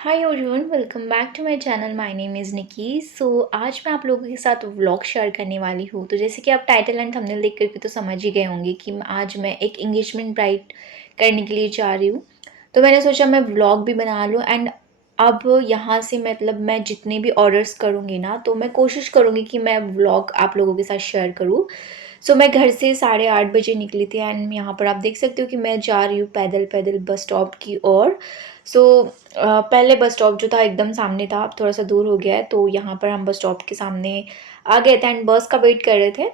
Hi everyone, welcome back to my channel. My name is Nikki. आज मैं आप लोगों के साथ व्लॉग शेयर करने वाली हूँ। तो जैसे कि आप टाइटल एंड थंबनेल देख कर के तो समझ ही गए होंगे कि आज मैं एक एंगेजमेंट ब्राइड करने के लिए जा रही हूँ। तो मैंने सोचा मैं व्लॉग भी बना लूँ एंड अब यहाँ से मतलब मैं जितने भी ऑर्डर्स करूँगी ना, तो मैं कोशिश करूँगी कि मैं व्लॉग आप लोगों के साथ शेयर करूँ। मैं घर से 8:30 बजे निकली थी एंड यहाँ पर आप देख सकते हो कि मैं जा रही हूँ पैदल पैदल बस स्टॉप की ओर। सो पहले बस स्टॉप जो था एकदम सामने था, अब थोड़ा सा दूर हो गया है। तो यहाँ पर हम बस स्टॉप के सामने आ गए थे एंड बस का वेट कर रहे थे।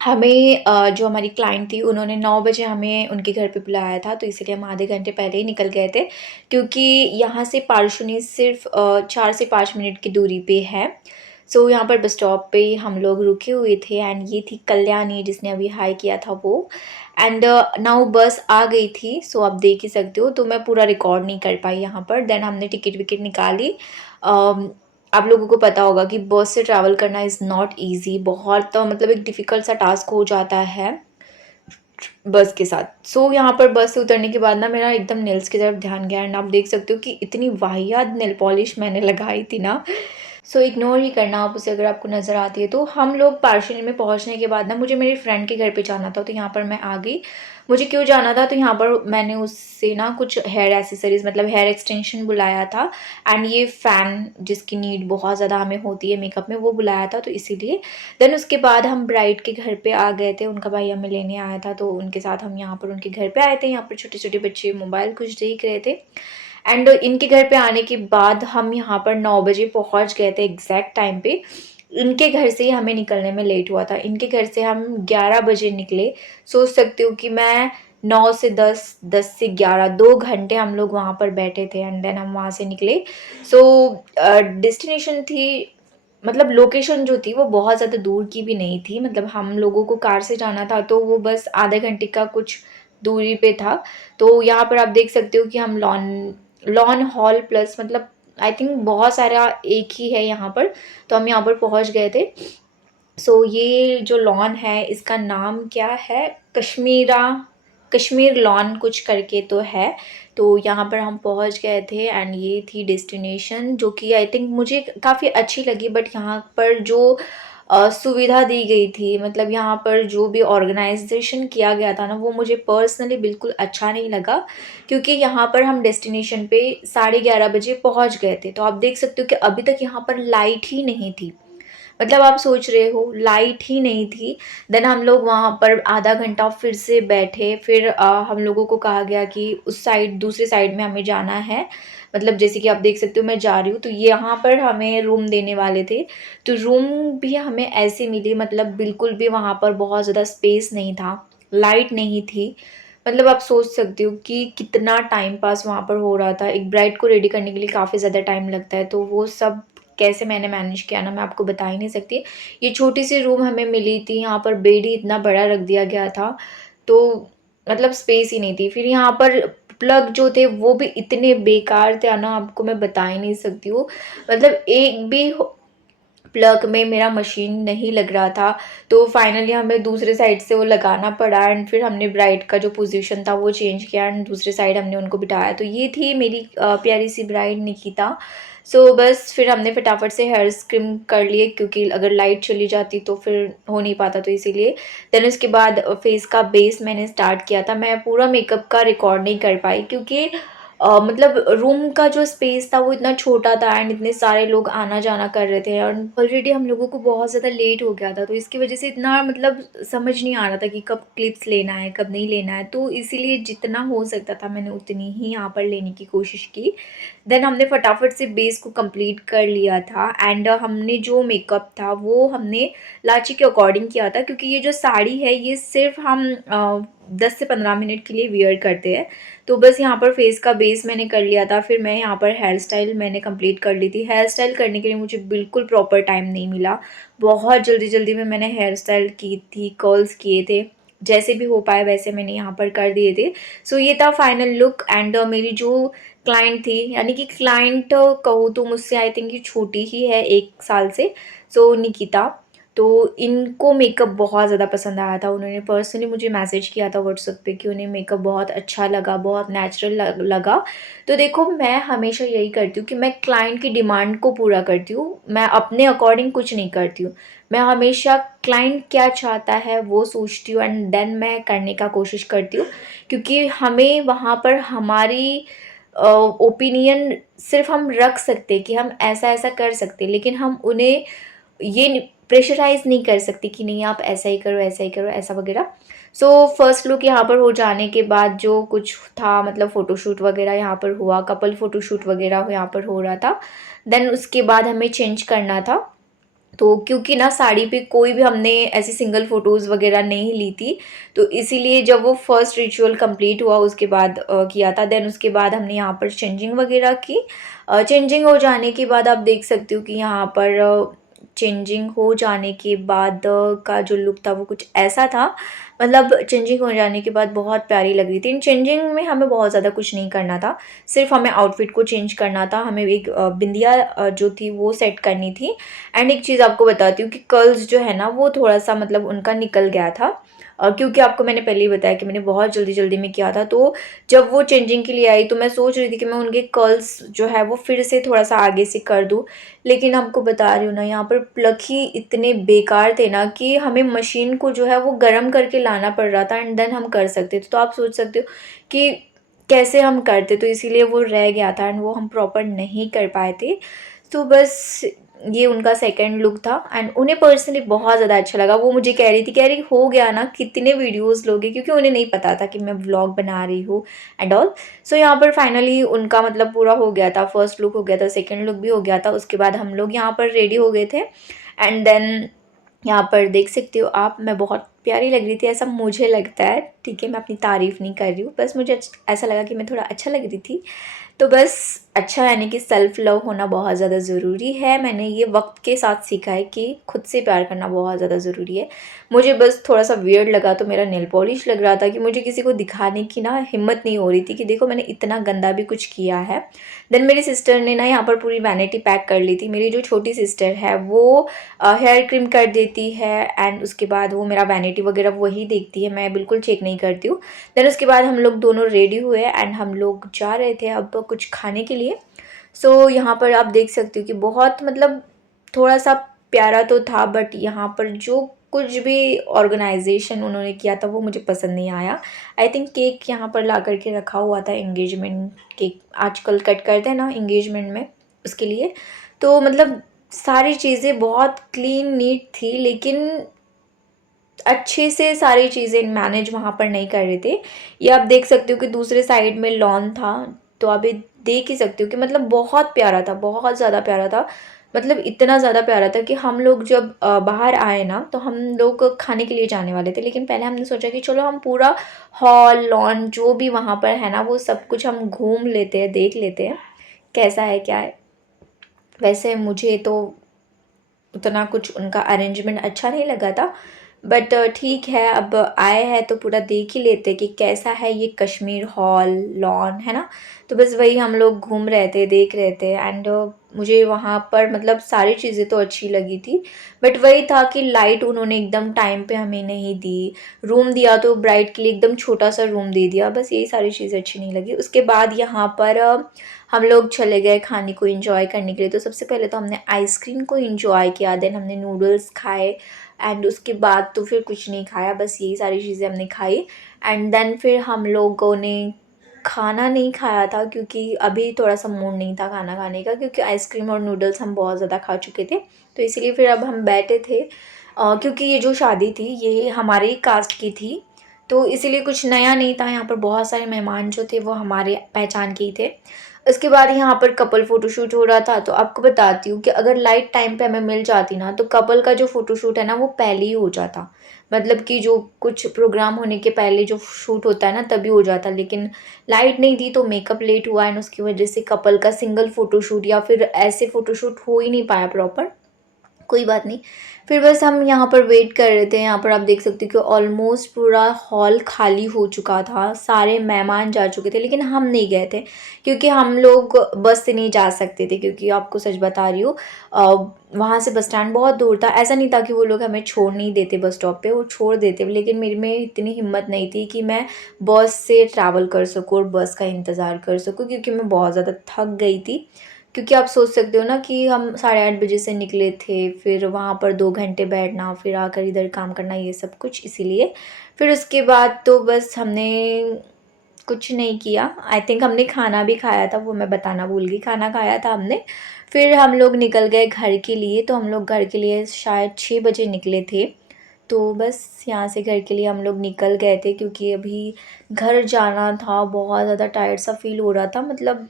हमें जो हमारी क्लाइंट थी उन्होंने 9 बजे हमें उनके घर पे बुलाया था, तो इसीलिए हम आधे घंटे पहले ही निकल गए थे, क्योंकि यहाँ से पारुशनी सिर्फ 4 से 5 मिनट की दूरी पे है। यहाँ पर बस स्टॉप पे हम लोग रुके हुए थे एंड ये थी कल्याणी जिसने अभी हाई किया था वो। एंड नाउ बस आ गई थी। आप देख ही सकते हो, तो मैं पूरा रिकॉर्ड नहीं कर पाई यहाँ पर। देन हमने टिकट विकेट निकाली। आप लोगों को पता होगा कि बस से ट्रैवल करना इज़ नॉट ईजी, बहुत मतलब एक डिफ़िकल्ट सा टास्क हो जाता है बस के साथ। यहाँ पर बस से उतरने के बाद ना मेरा एकदम नेल्स की तरफ ध्यान गया एंड आप देख सकते हो कि इतनी वाहियात नेल पॉलिश मैंने लगाई थी ना। इग्नोर ही करना आप उसे अगर आपको नज़र आती है। तो हम लोग पार्शियल में पहुंचने के बाद ना मुझे मेरी फ्रेंड के घर पे जाना था, तो यहाँ पर मैं आ गई। मुझे क्यों जाना था, तो यहाँ पर मैंने उससे ना कुछ हेयर एसेसरीज मतलब हेयर एक्सटेंशन बुलाया था एंड ये फ़ैन जिसकी नीड बहुत ज़्यादा हमें होती है मेकअप में, वो बुलाया था, तो इसीलिए। देन उसके बाद हम ब्राइड के घर पे आ गए थे, उनका भाई हमें लेने आया था, तो उनके साथ हम यहाँ पर उनके घर पे आए थे। यहाँ पर छोटे छोटे बच्चे मोबाइल कुछ देख रहे थे एंड इनके घर पे आने के बाद हम यहाँ पर 9 बजे पहुँच गए थे एग्जैक्ट टाइम पे। इनके घर से ही हमें निकलने में लेट हुआ था। इनके घर से हम 11 बजे निकले। सोच सकते हो कि मैं 9 से 10, 10 से 11, 2 घंटे हम लोग वहाँ पर बैठे थे एंड देन हम वहाँ से निकले। डेस्टिनेशन थी, मतलब लोकेशन जो थी वो बहुत ज़्यादा दूर की भी नहीं थी। मतलब हम लोगों को कार से जाना था, तो वो बस आधे घंटे का कुछ दूरी पे था। तो यहाँ पर आप देख सकते हो कि हम लॉन लॉन हॉल प्लस मतलब आई थिंक बहुत सारा एक ही है यहाँ पर, तो हम यहाँ पर पहुँच गए थे। ये जो लॉन है इसका नाम क्या है, कश्मीर लॉन कुछ करके तो है। तो यहाँ पर हम पहुँच गए थे एंड ये थी डेस्टिनेशन, जो कि आई थिंक मुझे काफ़ी अच्छी लगी। बट यहाँ पर जो सुविधा दी गई थी, मतलब यहाँ पर जो भी ऑर्गेनाइजेशन किया गया था ना, वो मुझे पर्सनली बिल्कुल अच्छा नहीं लगा। क्योंकि यहाँ पर हम डेस्टिनेशन पे 11:30 बजे पहुँच गए थे, तो आप देख सकते हो कि अभी तक यहाँ पर लाइट ही नहीं थी। मतलब आप सोच रहे हो लाइट ही नहीं थी। देन हम लोग वहाँ पर आधा घंटा फिर से बैठे। फिर हम लोगों को कहा गया कि उस साइड दूसरे साइड में हमें जाना है। मतलब जैसे कि आप देख सकते हो मैं जा रही हूँ, तो यहाँ पर हमें रूम देने वाले थे। तो रूम भी हमें ऐसे मिली, मतलब बिल्कुल भी वहाँ पर बहुत ज़्यादा स्पेस नहीं था, लाइट नहीं थी। मतलब आप सोच सकते हो कि कितना टाइम पास वहाँ पर हो रहा था। एक ब्राइड को रेडी करने के लिए काफ़ी ज़्यादा टाइम लगता है, तो वो सब कैसे मैंने मैनेज किया ना, मैं आपको बता ही नहीं सकती। ये छोटी सी रूम हमें मिली थी, यहाँ पर बेड ही इतना बड़ा रख दिया गया था, तो मतलब स्पेस ही नहीं थी। फिर यहाँ पर प्लग जो थे वो भी इतने बेकार थे ना, आपको मैं बता ही नहीं सकती हूँ। मतलब एक भी प्लग में मेरा मशीन नहीं लग रहा था। तो फाइनली हमें दूसरे साइड से वो लगाना पड़ा एंड फिर हमने ब्राइड का जो पोजीशन था वो चेंज किया एंड दूसरे साइड हमने उनको बिठाया। तो ये थी मेरी प्यारी सी ब्राइड निकिता। बस फिर हमने फटाफट से हेयर स्क्रीम कर लिए, क्योंकि अगर लाइट चली जाती तो फिर हो नहीं पाता, तो इसीलिए। देन उसके बाद फेस का बेस मैंने स्टार्ट किया था। मैं पूरा मेकअप का रिकॉर्ड नहीं कर पाई, क्योंकि मतलब रूम का जो स्पेस था वो इतना छोटा था एंड इतने सारे लोग आना जाना कर रहे थे और ऑलरेडी हम लोगों को बहुत ज़्यादा लेट हो गया था। तो इसकी वजह से इतना मतलब समझ नहीं आ रहा था कि कब क्लिप्स लेना है कब नहीं लेना है। तो इसीलिए जितना हो सकता था मैंने उतनी ही यहाँ पर लेने की कोशिश की। देन हमने फटाफट से बेस को कंप्लीट कर लिया था एंड हमने जो मेकअप था वो हमने लाची के अकॉर्डिंग किया था, क्योंकि ये जो साड़ी है ये सिर्फ हम 10 से 15 मिनट के लिए वियर करते हैं। तो बस यहाँ पर फेस का बेस मैंने कर लिया था। फिर मैं यहाँ पर हेयर स्टाइल मैंने कंप्लीट कर ली थी। हेयर स्टाइल करने के लिए मुझे बिल्कुल प्रॉपर टाइम नहीं मिला, बहुत जल्दी जल्दी में मैंने हेयर स्टाइल की थी, कर्ल्स किए थे, जैसे भी हो पाए वैसे मैंने यहाँ पर कर दिए थे। ये था फाइनल लुक एंड मेरी जो क्लाइंट थी, यानी कि क्लाइंट कहूँ तो मुझसे आई थिंक ये छोटी ही है 1 साल से, निकिता। तो इनको मेकअप बहुत ज़्यादा पसंद आया था। उन्होंने पर्सनली मुझे मैसेज किया था व्हाट्सएप पे कि उन्हें मेकअप बहुत अच्छा लगा, बहुत नेचुरल लगा। तो देखो, मैं हमेशा यही करती हूँ कि मैं क्लाइंट की डिमांड को पूरा करती हूँ, मैं अपने अकॉर्डिंग कुछ नहीं करती हूँ। मैं हमेशा क्लाइंट क्या चाहता है वो सोचती हूँ एंड देन मैं करने का कोशिश करती हूँ, क्योंकि हमें वहाँ पर हमारी ओपिनियन सिर्फ हम रख सकते कि हम ऐसा-ऐसा कर सकते, लेकिन हम उन्हें ये प्रेशराइज़ नहीं कर सकते कि नहीं आप ऐसा ही करो, ऐसा ही करो, ऐसा वगैरह। सो फर्स्ट लुक यहाँ पर हो जाने के बाद जो कुछ था, मतलब फ़ोटोशूट वगैरह यहाँ पर हुआ, कपल फ़ोटोशूट वगैरह यहाँ पर हो रहा था। देन उसके बाद हमें चेंज करना था। तो क्योंकि ना साड़ी पे कोई भी हमने ऐसी सिंगल फ़ोटोज़ वगैरह नहीं ली थी, तो इसीलिए जब वो फर्स्ट रिचुअल कंप्लीट हुआ उसके बाद किया था। देन उसके बाद हमने यहाँ पर चेंजिंग वगैरह की। चेंजिंग हो जाने के बाद आप देख सकते हो कि यहाँ पर चेंजिंग हो जाने के बाद का जो लुक था वो कुछ ऐसा था। मतलब चेंजिंग हो जाने के बाद बहुत प्यारी लग रही थी। इन चेंजिंग में हमें बहुत ज़्यादा कुछ नहीं करना था, सिर्फ़ हमें आउटफिट को चेंज करना था। हमें एक बिंदिया जो थी वो सेट करनी थी। एंड एक चीज़ आपको बताती हूँ कि कर्ल्स जो है ना वो थोड़ा-सा मतलब उनका निकल गया था, क्योंकि आपको मैंने पहले ही बताया कि मैंने बहुत जल्दी-जल्दी में किया था। तो जब वो चेंजिंग के लिए आई तो मैं सोच रही थी कि मैं उनके कर्ल्स जो है वो फिर से थोड़ा-सा आगे से कर दूँ। लेकिन आपको बता रही हूँ ना, यहाँ पर प्लग ही इतने बेकार थे ना कि हमें मशीन को जो है वो गरम करके लाना पड़ रहा था एंड देन हम कर सकते थे। तो आप सोच सकते हो कि कैसे हम करते, तो इसीलिए वो रह गया था एंड वो हम प्रॉपर नहीं कर पाए थे। तो बस ये उनका सेकंड लुक था एंड उन्हें पर्सनली बहुत ज़्यादा अच्छा लगा। वो मुझे कह रही हो गया ना, कितने वीडियोज़ लोगे, क्योंकि उन्हें नहीं पता था कि मैं व्लॉग बना रही हूँ एंड ऑल। सो यहाँ पर फाइनली उनका मतलब पूरा हो गया था, फर्स्ट लुक हो गया था, सेकंड लुक भी हो गया था। उसके बाद हम लोग यहाँ पर रेडी हो गए थे एंड देन यहाँ पर देख सकते हो आप, मैं बहुत प्यारी लग रही थी, ऐसा मुझे लगता है। ठीक है, मैं अपनी तारीफ़ नहीं कर रही हूँ, बस मुझे ऐसा लगा कि मैं थोड़ा अच्छा लग रही थी। तो बस अच्छा, यानी कि सेल्फ़ लव होना बहुत ज़्यादा ज़रूरी है। मैंने ये वक़्त के साथ सीखा है कि खुद से प्यार करना बहुत ज़्यादा ज़रूरी है। मुझे बस थोड़ा-सा वियर्ड लगा तो मेरा नेल पॉलिश लग रहा था कि मुझे किसी को दिखाने की ना हिम्मत नहीं हो रही थी कि देखो मैंने इतना गंदा भी कुछ किया है। देन मेरी सिस्टर ने ना यहाँ पर पूरी वैनिटी पैक कर ली थी। मेरी जो छोटी सिस्टर है वो हेयर क्रीम कर देती है एंड उसके बाद वो मेरा वैनिटी वगैरह वही देखती है, मैं बिल्कुल चेक नहीं करती हूँ। देन उसके बाद हम लोग दोनों रेडी हुए एंड हम लोग जा रहे थे अब कुछ खाने के लिए। सो यहाँ पर आप देख सकते हो कि बहुत मतलब थोड़ा-सा प्यारा तो था, बट यहाँ पर जो कुछ भी ऑर्गनाइज़ेशन उन्होंने किया था वो मुझे पसंद नहीं आया। आई थिंक केक यहाँ पर ला कर के रखा हुआ था, एंगेजमेंट केक आजकल कट करते हैं ना एंगेजमेंट में, उसके लिए। तो मतलब सारी चीज़ें बहुत क्लीन नीट थी, लेकिन अच्छे से सारी चीज़ें मैनेज वहाँ पर नहीं कर रहे थे। ये आप देख सकते हो कि दूसरे साइड में लॉन था, तो आप ये देख ही सकते हो कि मतलब बहुत प्यारा था, बहुत ज़्यादा प्यारा था। मतलब इतना ज़्यादा प्यारा था कि हम लोग जब बाहर आए ना, तो हम लोग खाने के लिए जाने वाले थे, लेकिन पहले हमने सोचा कि चलो हम पूरा हॉल, लॉन जो भी वहाँ पर है ना, वो सब कुछ हम घूम लेते हैं, देख लेते हैं, कैसा है, क्या है। वैसे मुझे तो उतना कुछ उनका अरेंजमेंट अच्छा नहीं लगा था, बट ठीक है, अब आए हैं तो पूरा देख ही लेते कि कैसा है ये कश्मीर हॉल, लॉन, है ना? तो बस वही हम लोग घूम रहे थे, देख रहे थे एंड मुझे वहाँ पर मतलब सारी चीज़ें तो अच्छी लगी थी, बट वही था कि लाइट उन्होंने एकदम टाइम पे हमें नहीं दी। रूम दिया तो ब्राइड के लिए एकदम छोटा-सा रूम दे दिया, बस यही सारी चीज़ें अच्छी नहीं लगी। उसके बाद यहाँ पर हम लोग चले गए खाने को एंजॉय करने के लिए। तो सबसे पहले तो हमने आइसक्रीम को एंजॉय किया, देन हमने नूडल्स खाए एंड उसके बाद तो फिर कुछ नहीं खाया, बस यही सारी चीज़ें हमने खाई एंड देन फिर हम लोगों ने खाना नहीं खाया था, क्योंकि अभी थोड़ा-सा मूड नहीं था खाना खाने का, क्योंकि आइसक्रीम और नूडल्स हम बहुत ज़्यादा खा चुके थे। तो इसीलिए फिर अब हम बैठे थे, क्योंकि ये जो शादी थी ये हमारे ही कास्ट की थी, तो इसीलिए कुछ नया नहीं था। यहाँ पर बहुत सारे मेहमान जो थे वो हमारे पहचान के ही थे। उसके बाद यहाँ पर कपल फ़ोटोशूट हो रहा था, तो आपको बताती हूँ कि अगर लाइट टाइम पे हमें मिल जाती ना, तो कपल का जो फ़ोटोशूट है ना वो पहले ही हो जाता। मतलब कि जो कुछ प्रोग्राम होने के पहले जो शूट होता है ना तभी हो जाता, लेकिन लाइट नहीं थी तो मेकअप लेट हुआ एंड उसकी वजह से कपल का सिंगल फ़ोटोशूट या फिर ऐसे फ़ोटोशूट हो ही नहीं पाया प्रॉपर। कोई बात नहीं। फिर बस हम यहाँ पर वेट कर रहे थे, यहाँ पर आप देख सकते हो कि ऑलमोस्ट पूरा हॉल खाली हो चुका था, सारे मेहमान जा चुके थे, लेकिन हम नहीं गए थे क्योंकि हम लोग बस से नहीं जा सकते थे, क्योंकि आपको सच बता रही हूँ वहाँ से बस स्टैंड बहुत दूर था। ऐसा नहीं था कि वो लोग हमें छोड़ नहीं देते बस स्टॉप पे, वो छोड़ देते, लेकिन मेरे में इतनी हिम्मत नहीं थी कि मैं बस से ट्रैवल कर सकूँ और बस का इंतज़ार कर सकूँ, क्योंकि मैं बहुत ज़्यादा थक गई थी। क्योंकि आप सोच सकते हो ना कि हम 8:30 बजे से निकले थे, फिर वहाँ पर 2 घंटे बैठना, फिर आकर इधर काम करना, ये सब कुछ इसीलिए। फिर उसके बाद तो बस हमने कुछ नहीं किया। आई थिंक हमने खाना भी खाया था, वो मैं बताना भूल गई, खाना खाया था हमने। फिर हम लोग निकल गए घर के लिए, तो हम लोग घर के लिए शायद 6 बजे निकले थे। तो बस यहाँ से घर के लिए हम लोग निकल गए थे, क्योंकि अभी घर जाना था, बहुत ज़्यादा टायर्ड सा फ़ील हो रहा था, मतलब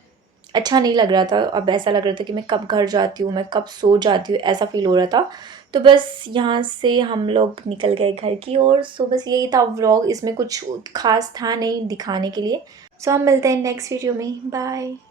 अच्छा नहीं लग रहा था। अब ऐसा लग रहा था कि मैं कब घर जाती हूँ, मैं कब सो जाती हूँ, ऐसा फ़ील हो रहा था। तो बस यहाँ से हम लोग निकल गए घर की ओर। सो बस यही था व्लॉग, इसमें कुछ ख़ास था नहीं दिखाने के लिए। सो हम मिलते हैं नेक्स्ट वीडियो में, बाय।